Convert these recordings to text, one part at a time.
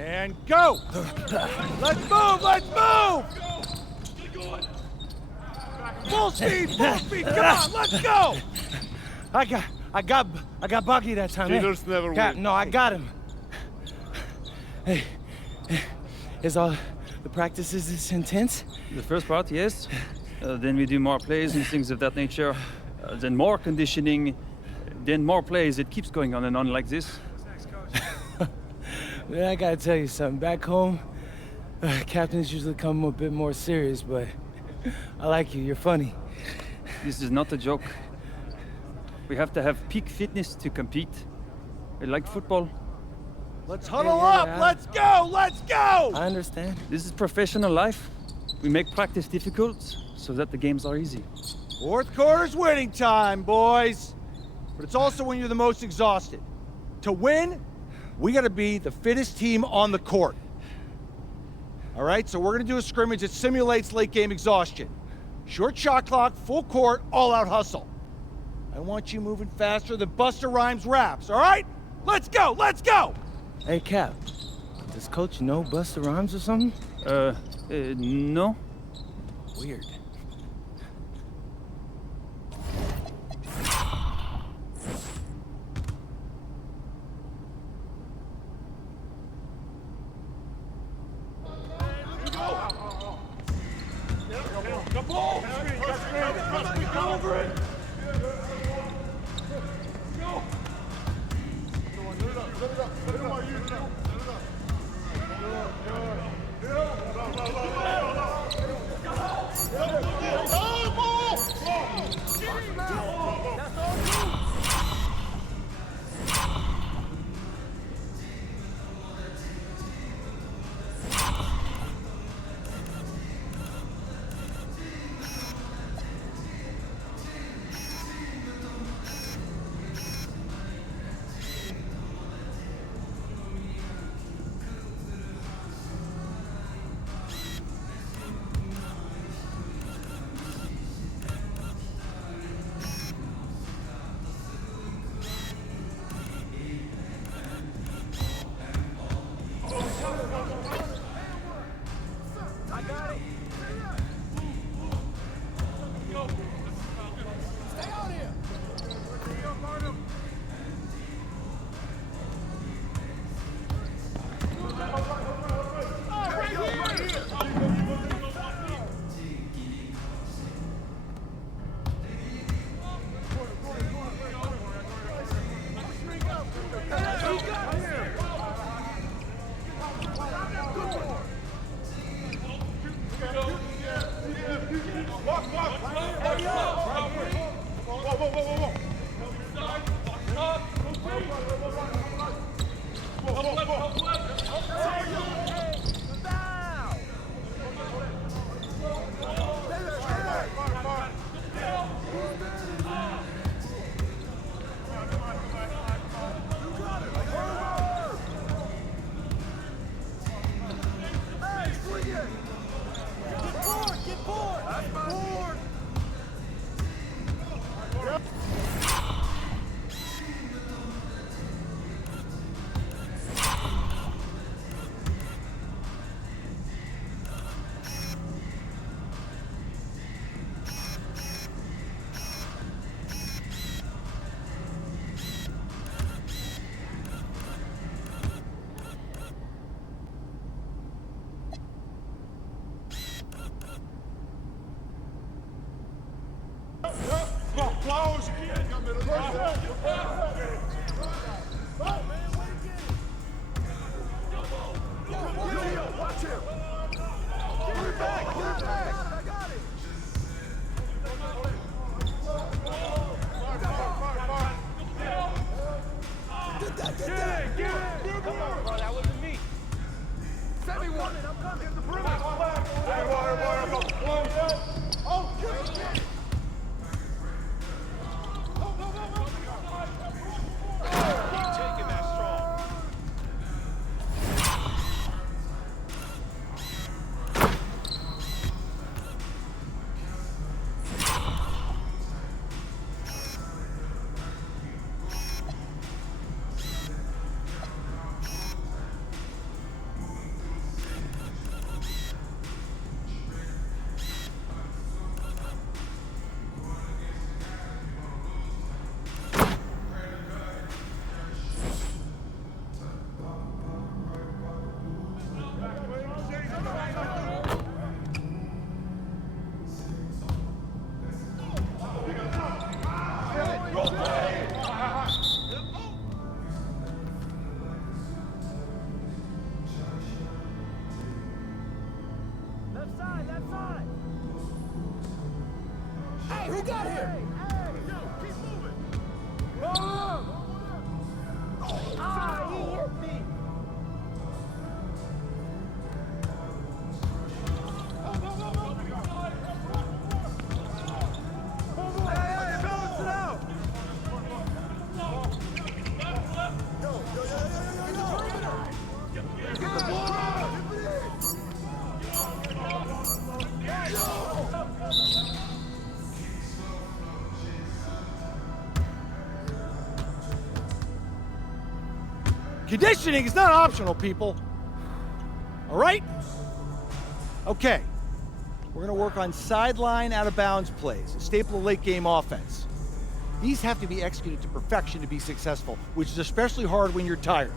And go! Let's move! Let's move! Full speed! Full speed! Come on! Let's go! I got Bucky that time. Cheaters never win. No, I got him. Hey, is all the practices this intense? The first part, yes. Then we do more plays and things of that nature. Then more conditioning. Then more plays. It keeps going on and on like this. Man, I gotta tell you something. Back home, captains usually come a bit more serious, but I like you. You're funny. This is not a joke. We have to have peak fitness to compete. We like football. Let's huddle up! Let's go! Let's go! I understand. This is professional life. We make practice difficult so that the games are easy. Fourth quarter's winning time, boys. But it's also when you're the most exhausted. To win, we gotta be the fittest team on the court. All right, so we're gonna do a scrimmage that simulates late game exhaustion. Short shot clock, full court, all out hustle. I want you moving faster than Busta Rhymes raps, all right? Let's go, let's go! Hey, Cap. Does Coach know Busta Rhymes or something? No. Weird. Conditioning is not optional, people. All right? Okay. We're going to work on sideline out-of-bounds plays, a staple of late-game offense. These have to be executed to perfection to be successful, which is especially hard when you're tired.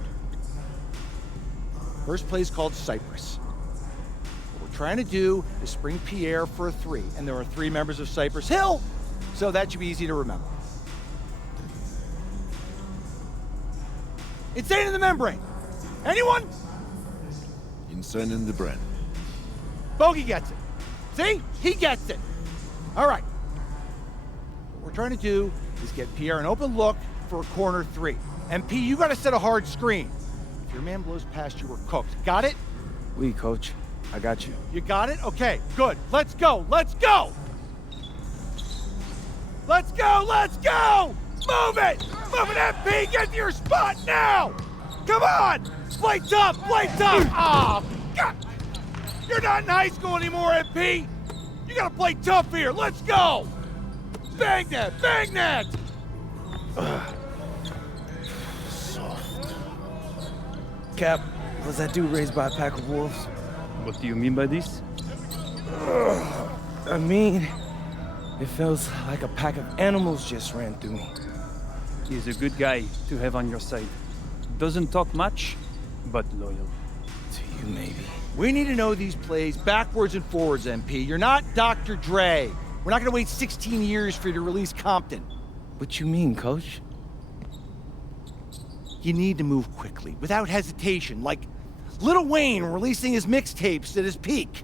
First play is called Cypress. What we're trying to do is spring Pierre for a 3, and there are 3 members of Cypress Hill, so that should be easy to remember. Insane in the membrane. Anyone? Insane in the brain. Bogey gets it. See? He gets it. All right. What we're trying to do is get Pierre an open look for a corner 3. And P, you got to set a hard screen. If your man blows past you, we're cooked. Got it? Oui, coach. I got you. You got it? Okay, good. Let's go. Let's go. Let's go. Let's go. Move it. Move it, MP. Get to your spot now. Come on. Play tough. Play tough. Ah, God. You're not in high school anymore, MP. You got to play tough here. Let's go. Bang that. Bang that. Cap, was that dude raised by a pack of wolves? What do you mean by this? I mean, it feels like a pack of animals just ran through me. He's a good guy to have on your side. Doesn't talk much, but loyal. To you, maybe. We need to know these plays backwards and forwards, MP. You're not Dr. Dre. We're not going to wait 16 years for you to release Compton. What you mean, coach? You need to move quickly, without hesitation, like Lil Wayne releasing his mixtapes at his peak.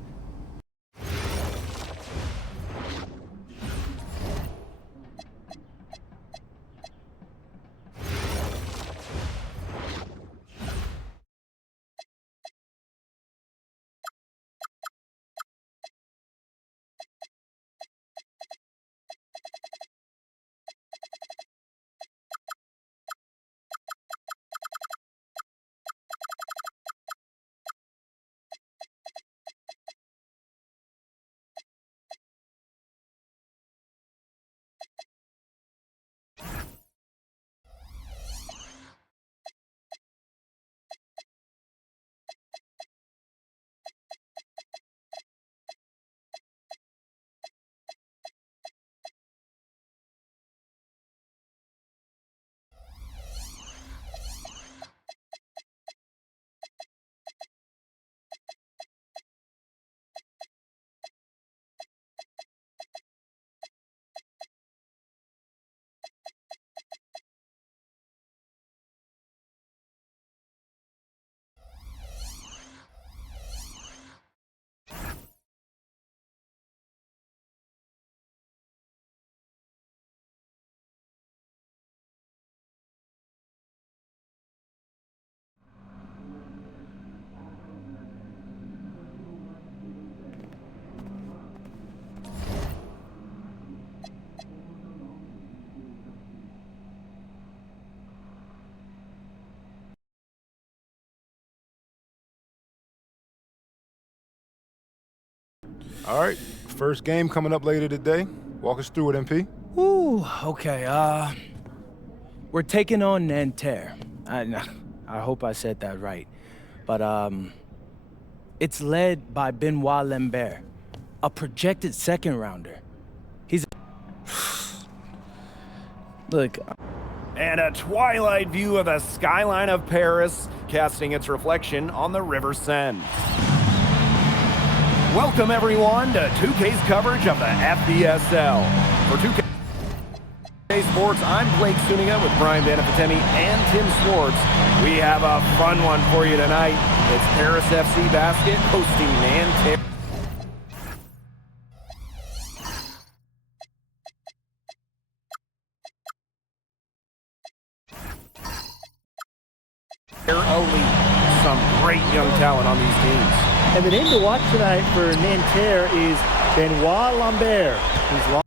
All right, first game coming up later today. Walk us through it, MP. Ooh, okay, we're taking on Nanterre. I hope I said that right. But, it's led by Benoit Lambert, a projected second-rounder. He's... Look... And a twilight view of the skyline of Paris, casting its reflection on the River Seine. Welcome, everyone, to 2K's coverage of the FDSL. For 2K Sports, I'm Blake Suniga with Brian Vanafitemi and Tim Swartz. We have a fun one for you tonight. It's Paris FC Basket hosting Nanterre. Elite. Some great young talent on these teams. And the name to watch tonight for Nanterre is Benoit Lambert. He's long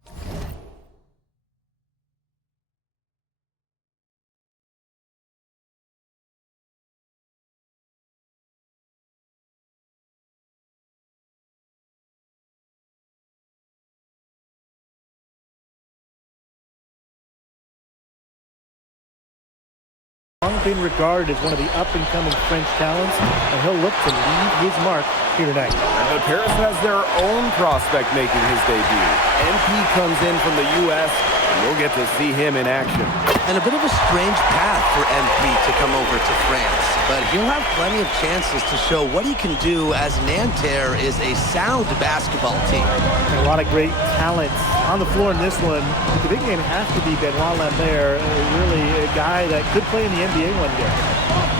been regarded as one of the up-and-coming French talents, and he'll look to leave his mark here tonight. But Paris has their own prospect making his debut. MP comes in from the U.S., and we'll get to see him in action. And a bit of a strange path for MP to come over to France, but he'll have plenty of chances to show what he can do, as Nanterre is a sound basketball team. And a lot of great talent on the floor in this one. The big name has to be Benoit Lambert, really a guy that could play in the NBA one day.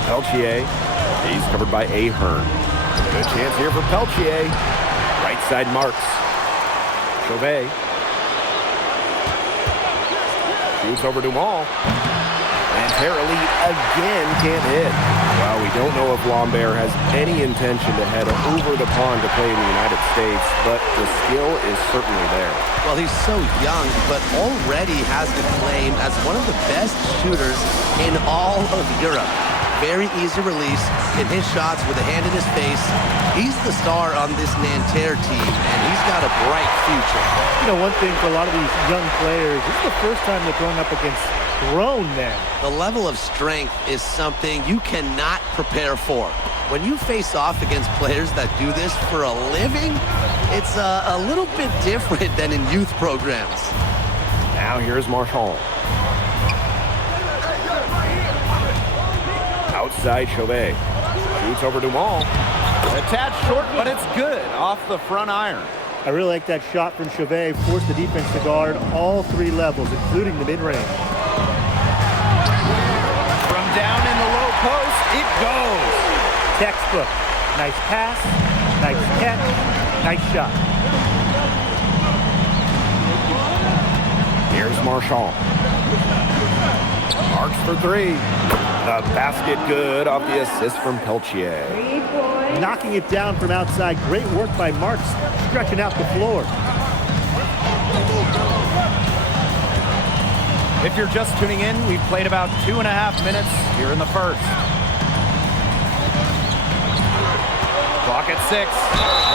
Peltier, he's covered by Ahern. Good chance here for Peltier. Right side marks. Chauvet. Shoots over Dumont. And Terrelli again can't hit. Well, we don't know if Lambert has any intention to head over the pond to play in the United States, but the skill is certainly there. Well, he's so young, but already has the claim as one of the best shooters in all of Europe. Very easy release, can hit shots with a hand in his face. He's the star on this Nanterre team, and he's got a bright future. You know, one thing for a lot of these young players, this is the first time they're going up against grown men. The level of strength is something you cannot prepare for. When you face off against players that do this for a living, it's a little bit different than in youth programs. Now here's Marchand. Outside Chauvet. Shoots over Dumont. A tad short, but it's good off the front iron. I really like that shot from Chauvet. Forced the defense to guard all three levels, including the mid-range. From down in the low post, it goes. Textbook. Nice pass, nice catch, nice shot. Here's Marchand. Marks for three. The basket good off the assist from Peltier. Knocking it down from outside. Great work by Marks, stretching out the floor. If you're just tuning in, we've played about 2.5 minutes here in the first. Clock at 6.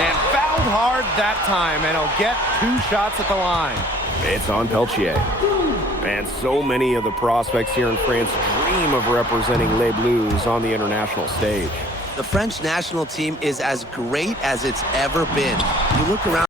And fouled hard that time, and he'll get 2 shots at the line. It's on Peltier. And so many of the prospects here in France dream of representing Les Bleus on the international stage. The French national team is as great as it's ever been. You look around.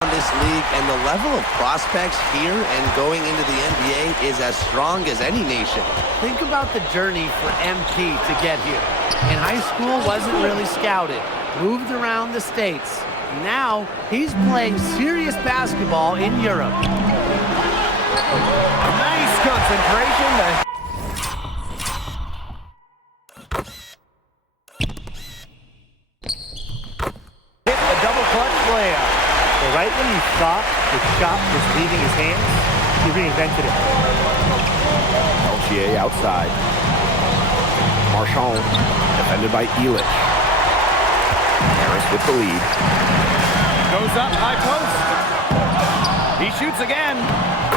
This league, and the level of prospects here and going into the NBA is as strong as any nation. Think about the journey for MP to get here. In high school, wasn't really scouted, moved around the States. Now, he's playing serious basketball in Europe. Nice concentration. Hit a double clutch layup. But right when you thought the shot was leaving his hands, he reinvented it. Peltier outside. Marchand defended by Elich. Harris with the lead. Goes up, high post. He shoots again.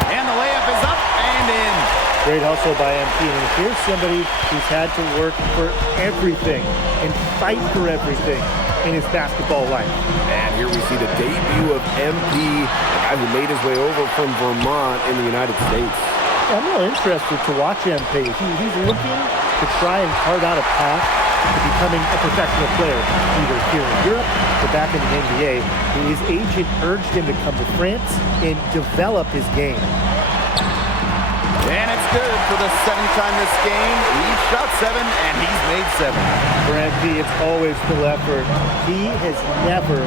And the layup is up and in. Great hustle by MP. And here's somebody who's had to work for everything and fight for everything in his basketball life. And here we see the debut of MP, the guy who made his way over from Vermont in the United States. I'm real interested to watch MP. He's looking to try and carve out a path to becoming a professional player, either here in Europe or back in the NBA. His agent urged him to come to France and develop his game. And it's good for the 7th time this game. He shot 7, and he's made 7. For MP, it's always full effort. He has never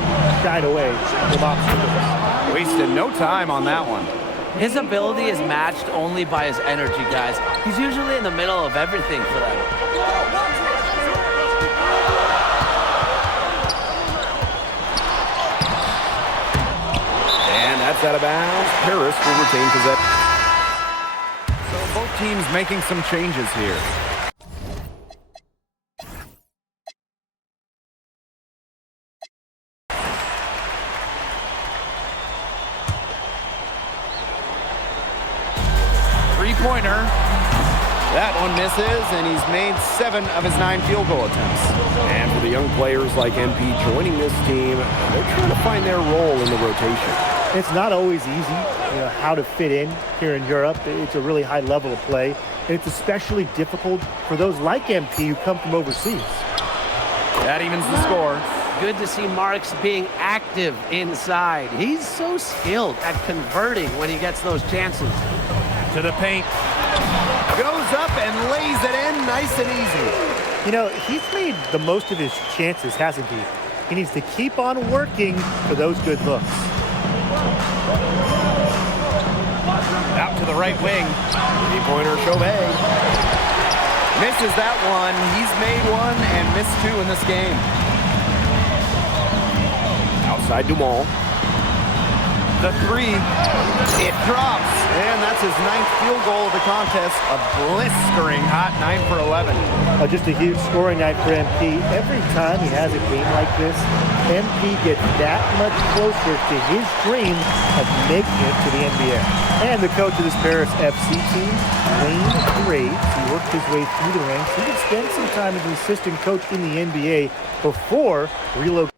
shied away from obstacles. Wasted no time on that one. His ability is matched only by his energy, guys. He's usually in the middle of everything for them. And that That's out of bounds. Paris will retain possession. So both teams making some changes here. Three-pointer. That one misses, and he's made 7 of his 9 field goal attempts. And for the young players like MP joining this team, they're trying to find their role in the rotation. It's not always easy, how to fit in here in Europe. It's a really high level of play, and it's especially difficult for those like MP who come from overseas. That evens the score. Good to see Marks being active inside. He's so skilled at converting when he gets those chances. To the paint. Goes up and lays it in nice and easy. He's made the most of his chances, hasn't he? He needs to keep on working for those good looks. Out to the right wing. Three-pointer, Chauvet. Misses that one. He's made 1 and missed 2 in this game. Outside Dumont. The 3. It drops. And that's his 9th field goal of the contest. A blistering hot 9 for 11. Just a huge scoring night for MP. Every time he has a game like this, MP gets that much closer to his dream of making it to the NBA. And the coach of this Paris FC team, Wayne Graves, he worked his way through the ranks. He would spend some time as an assistant coach in the NBA before relocating.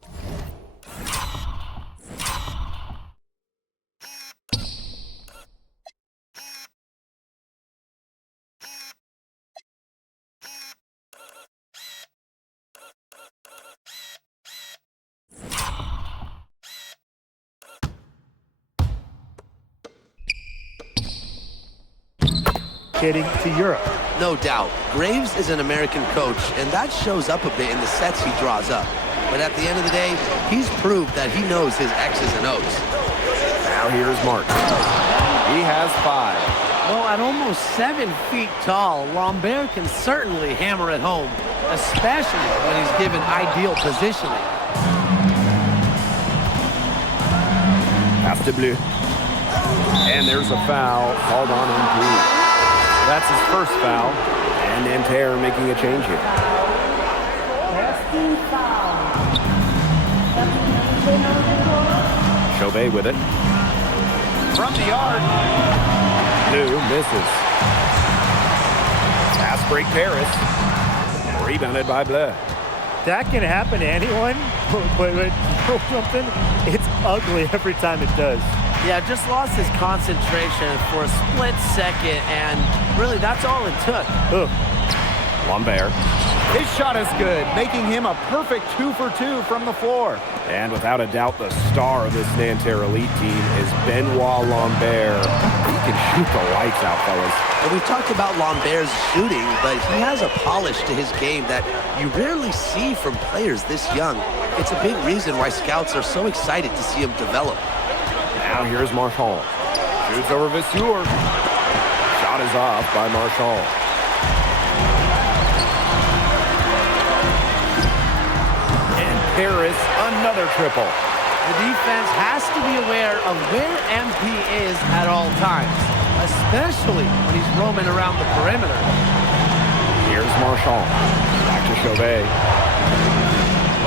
To Europe. No doubt. Graves is an American coach, and that shows up a bit in the sets he draws up. But at the end of the day, he's proved that he knows his X's and O's. Now here's Marks. He has 5. Well, at almost 7 feet tall, Lambert can certainly hammer it home, especially when he's given ideal positioning. Pass to Bleu. And there's a foul called on MP. That's his first foul, and Nanterre making a change here. Chauvet with it. From the arc. Bleu misses. Pass break Paris. Rebounded by Bleu. That can happen to anyone, but something, it's ugly every time it does. Yeah, just lost his concentration for a split second, and really that's all it took. Ugh. Lambert. His shot is good, making him a perfect 2 for 2 from the floor. And without a doubt, the star of this Nanterre elite team is Benoit Lambert. He can shoot the lights out, fellas. And we've talked about Lambert's shooting, but he has a polish to his game that you rarely see from players this young. It's a big reason why scouts are so excited to see him develop. Now here's Marchand. Shoots over Vasseur. Shot is off by Marchand. And Paris, another triple. The defense has to be aware of where MP is at all times, especially when he's roaming around the perimeter. Here's Marchand. Back to Chauvet.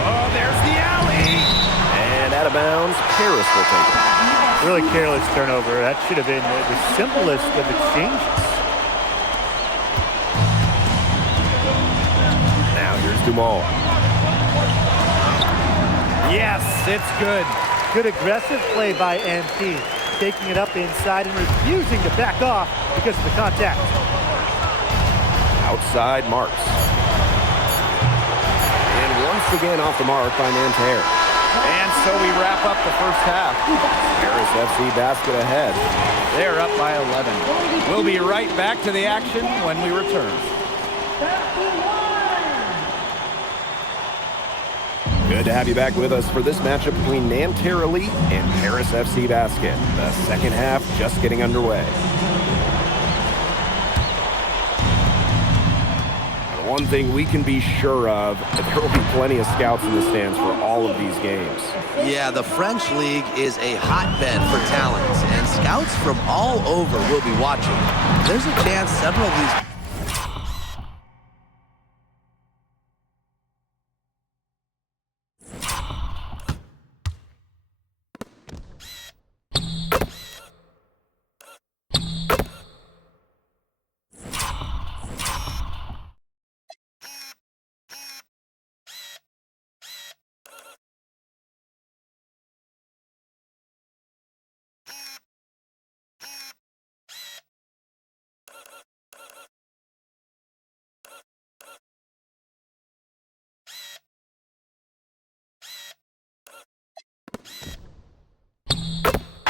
Oh, there's the alley. And out of bounds, Paris will take it. Really careless turnover. That should have been the simplest of exchanges. Now here's Dumont. Yes, it's good. Good aggressive play by MP, taking it up inside and refusing to back off because of the contact. Outside Marks. And once again off the mark by Nanterre. And so we wrap up the first half. Paris FC basket ahead. They're up by 11. We'll be right back to the action when we return. Good to have you back with us for this matchup between Nanterre Elite and Paris FC Basket. The second half just getting underway. one thing we can be sure of, there will be plenty of scouts in the stands for all of these games. Yeah, the French League is a hotbed for talent, and scouts from all over will be watching. There's a chance several of these...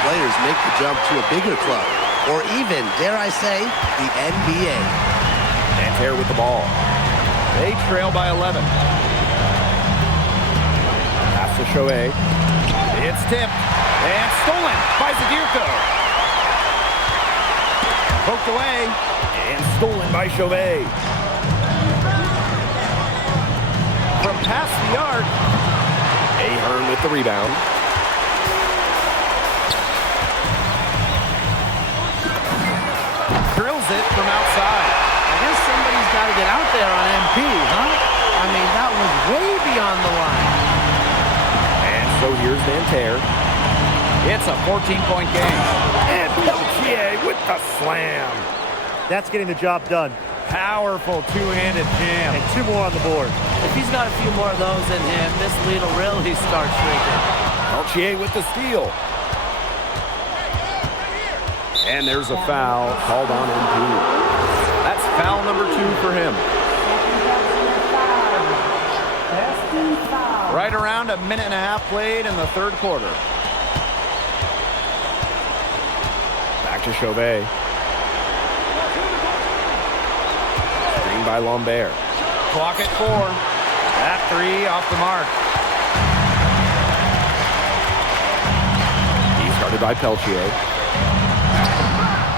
players make the jump to a bigger club, or even, dare I say, the NBA. Nanterre with the ball. They trail by 11. Pass to Chauvet. It's tipped and stolen by Zadirko. Poked away. And stolen by Chauvet. From past the arc. Ahern with the rebound. Drills it from outside. I guess somebody's got to get out there on MP, huh? I mean, that was way beyond the line. And so here's Nanterre. It's a 14-point game. And Peltier with the slam. That's getting the job done. Powerful two-handed jam. And 2 more on the board. If he's got a few more of those in him, this lead will really start shrinking. Peltier with the steal. And there's a foul called on MP. That's foul number 2 for him. Right around a minute and a half played in the third quarter. Back to Chauvet. Screen by Lambert. Clock at 4. That 3 off the mark. He's guarded by Peltier.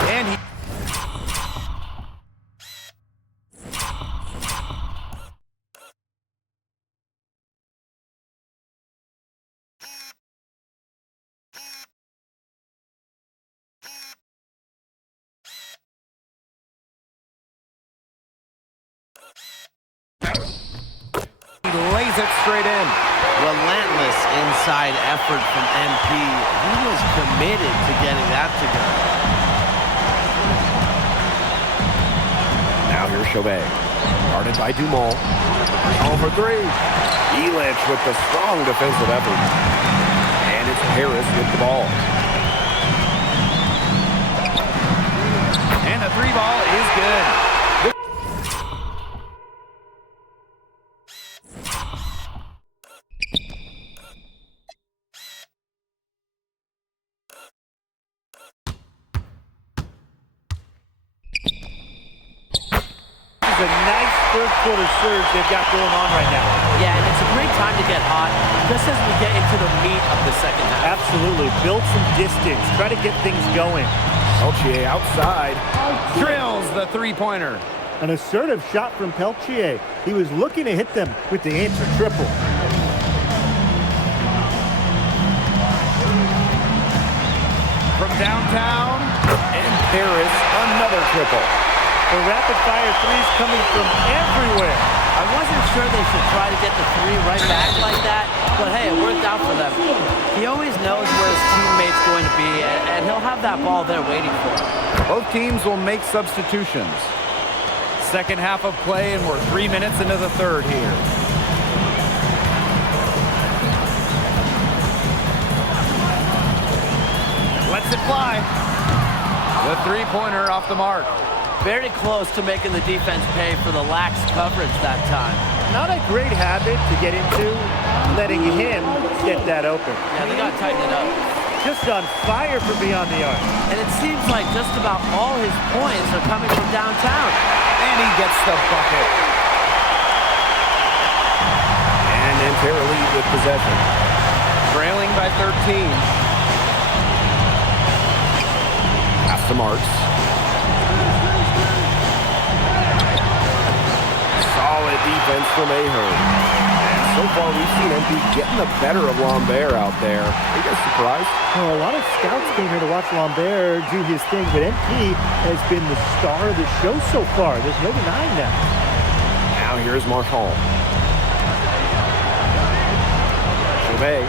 And he... lays it straight in. Relentless inside effort from MP. He was committed to getting that to go. Now here's Chauvet. Guarded by Dumont. Over 3. Elich with the strong defensive effort. And it's Harris with the ball. And the 3 ball is good. This is a nice third quarter surge they've got going on right now. Yeah, and it's a great time to get hot, just as we get into the meat of the second half. Absolutely. Build some distance. Try to get things going. Peltier outside. Drills the 3-pointer. An assertive shot from Peltier. He was looking to hit them with the answer triple. From downtown. And Harris, another triple. The rapid-fire threes coming from everywhere. I wasn't sure they should try to get the 3 right back like that, but hey, it worked out for them. He always knows where his teammate's going to be, and he'll have that ball there waiting for him. Both teams will make substitutions. Second half of play, and we're 3 minutes into the third here. Lets it fly. The 3-pointer off the mark. Very close to making the defense pay for the lax coverage that time. Not a great habit to get into, letting him get that open. Yeah, they got to tighten it up. Just on fire for beyond the arc. And it seems like just about all his points are coming from downtown. And he gets the bucket. And Nanterre lead with possession. Trailing by 13. Pass to Marks. Solid defense from Ahern. And so far, we've seen MP getting the better of Lambert out there. Are you guys surprised? Well, a lot of scouts came here to watch Lambert do his thing, but MP has been the star of the show so far. There's no denying that. Now here's Marchand. Chauvet,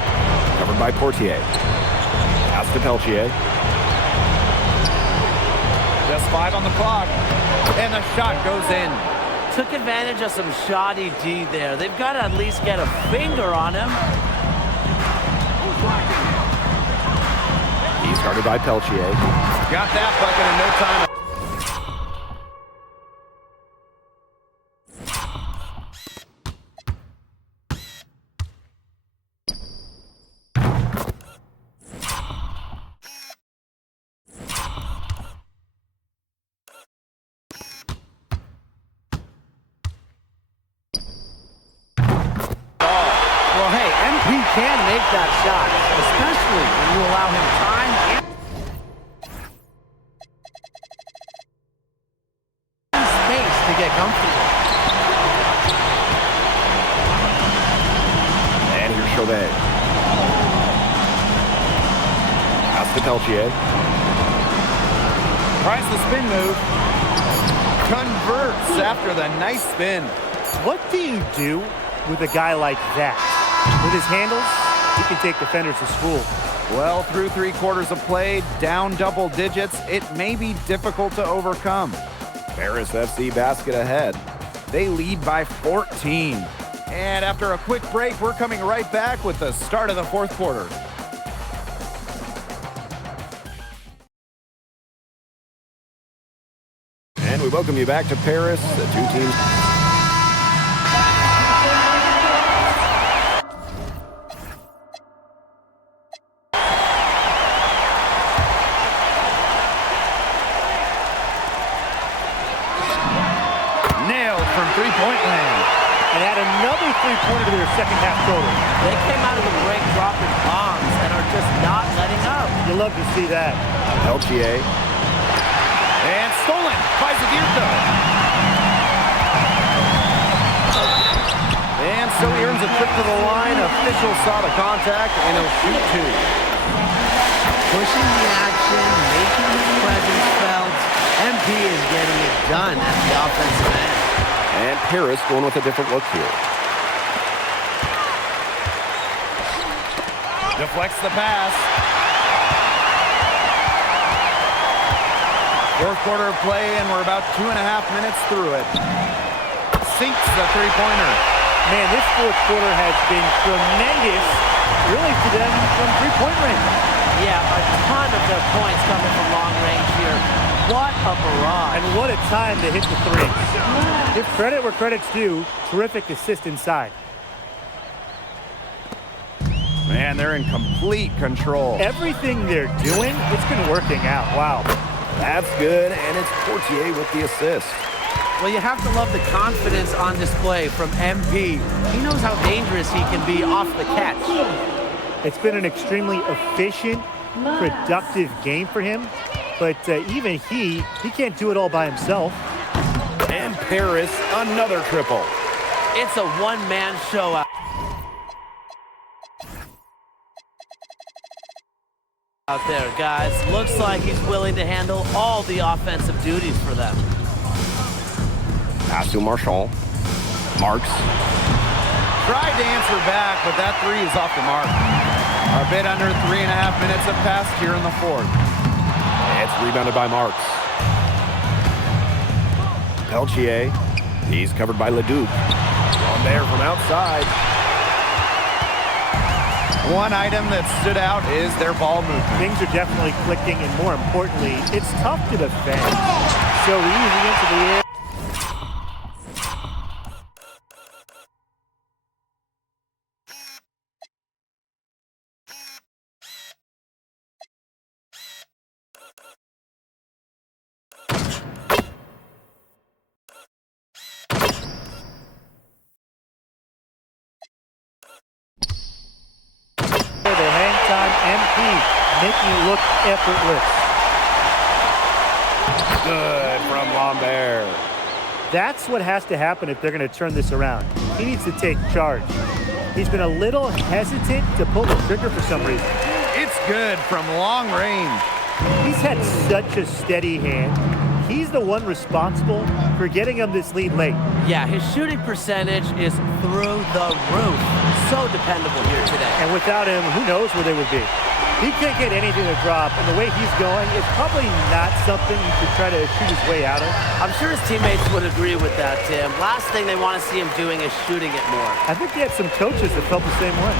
covered by Portier. Pass to Peltier. Just 5 on the clock. And the shot goes in. Took advantage of some shoddy D there. They've got to at least get a finger on him. He's guarded by Peltier. Got that bucket in no time. Well, hey, MP can make that shot, especially when you allow him time and space to get comfortable. And here's Chauvet. Pass to Peltier. Tries the spin move. Converts after the nice spin. What do you do with a guy like that? With his handles, he can take defenders to school. Well, through 3/4 of play, down double digits, it may be difficult to overcome. Paris FC basket ahead. They lead by 14. And after a quick break, we're coming right back with the start of the 4th quarter. And we welcome you back to Paris. The two teams. Nailed from three-point land. And add another three-pointer to their second half total. They came out of the break dropping bombs and are just not letting up. You love to see that. Peltier. And stolen by Zagirto. And so he earns a trip to the line. Official saw the contact, and he'll shoot 2. Pushing the action, making his presence felt. MP is getting it done at the offensive end. And Paris going with a different look here. Deflects the pass. 4th quarter of play, and we're about 2.5 minutes through it. Sinks the three-pointer. Man, this 4th quarter has been tremendous, really, for them from three-point range. Yeah, a ton of their points coming from long range here. What a barrage. And what a time to hit the three. Give credit where credit's due. Terrific assist inside. Man, they're in complete control. Everything they're doing, it's been working out. Wow. That's good, and it's Portier with the assist. Well, you have to love the confidence on display from MP. He knows how dangerous he can be off the catch. It's been an extremely efficient, productive game for him. But even he can't do it all by himself. And Paris, another triple. It's a one-man show out there, guys. Looks like he's willing to handle all the offensive duties for them. Pass to Marchand. Marks. Tried to answer back, but that three is off the mark. A bit under 3.5 minutes have passed here in the 4th. It's rebounded by Marks. Peltier. He's covered by Leduc. On there from outside. One item that stood out is their ball movement. Things are definitely clicking, and more importantly, it's tough to defend. So easy into the air. The hang time, MP, making it look effortless. Good from Lambert. That's what has to happen if they're going to turn this around. He needs to take charge. He's been a little hesitant to pull the trigger for some reason. It's good from long range. He's had such a steady hand. He's the one responsible for getting him this lead late. Yeah, his shooting percentage is through the roof. So dependable here today. And without him, who knows where they would be. He can't get anything to drop, and the way he's going, it's probably not something he should try to shoot his way out of. I'm sure his teammates would agree with that, Tim. Last thing they want to see him doing is shooting it more. I think he had some coaches that felt the same way.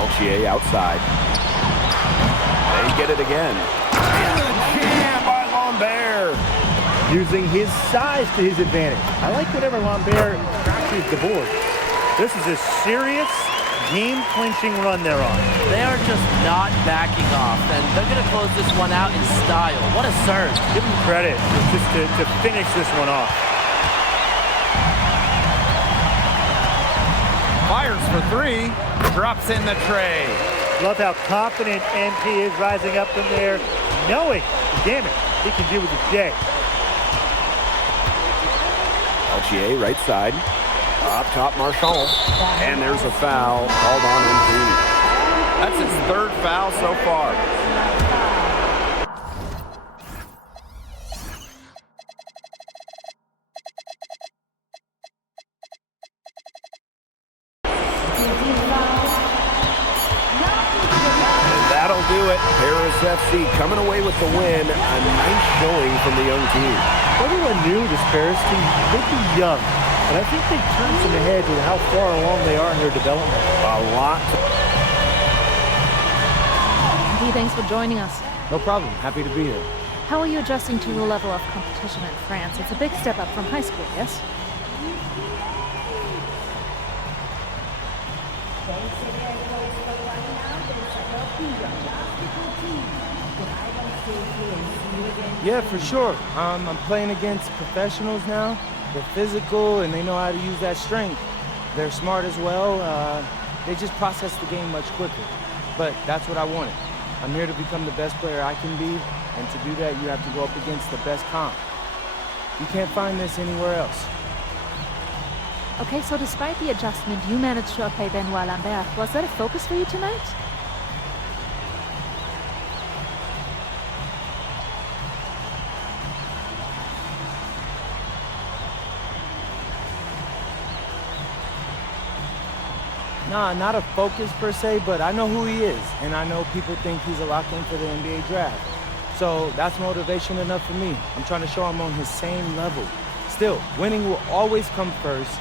LGA outside. They get it again. And the jam by Lambert. Using his size to his advantage. I like whatever Lambert crashes the board. This is a serious game-clinching run they're on. They are just not backing off, and they're going to close this one out in style. What a serve. Give him credit just to finish this one off. Fires for three, drops in the tray. Love how confident MP is rising up from there, knowing the damage he can do with the J. LGA right side. Up top, Marshall. And there's a foul called on MP. That's his third foul so far. And that'll do it. Paris FC coming away with the win. A nice showing from the young team. Everyone knew this Paris team could be young, but I think they turned some ahead with how far along they are in their development. A lot. Hey, thanks for joining us. No problem. Happy to be here. How are you adjusting to your level of competition in France? It's a big step up from high school, yes? Yeah, for sure. I'm playing against professionals now. They're physical and they know how to use that strength. They're smart as well. They just process the game much quicker. But that's what I wanted. I'm here to become the best player I can be, and to do that, you have to go up against the best comp. You can't find this anywhere else. Okay, so despite the adjustment, you managed to outplay Benoit Lambert. Was that a focus for you tonight? Nah, not a focus per se, but I know who he is, and I know people think he's a lock-in for the NBA draft. So that's motivation enough for me. I'm trying to show I'm on his same level. Still, winning will always come first.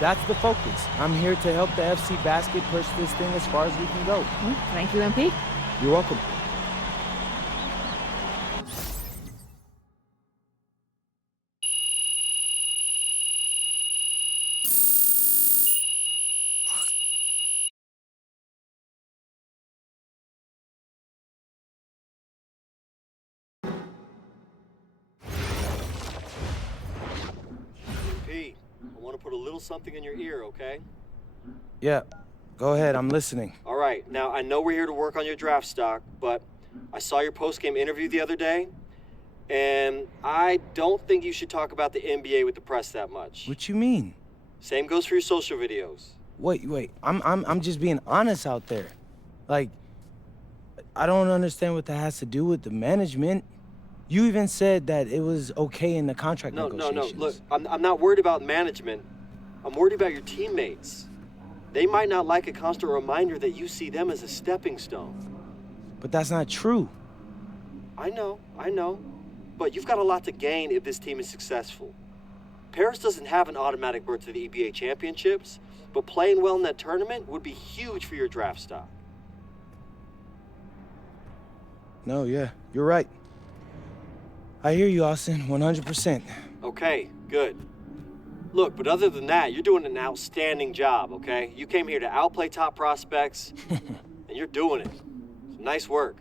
That's the focus. I'm here to help the FC Basket push this thing as far as we can go. Thank you, MP. You're welcome. Pete, I want to put a little something in your ear, okay? Yeah, go ahead. I'm listening. All right. Now, I know we're here to work on your draft stock, but I saw your post-game interview the other day, and I don't think you should talk about the NBA with the press that much. What you mean? Same goes for your social videos. Wait. I'm just being honest out there. Like, I don't understand what that has to do with the management. You even said that it was okay in the contract negotiations. No. Look, I'm not worried about management. I'm worried about your teammates. They might not like a constant reminder that you see them as a stepping stone. But that's not true. I know. But you've got a lot to gain if this team is successful. Paris doesn't have an automatic berth to the EBA championships, but playing well in that tournament would be huge for your draft stock. No, yeah, you're right. I hear you, Austin, 100%. Okay, good. Look, but other than that, you're doing an outstanding job, okay? You came here to outplay top prospects, and you're doing it. Nice work.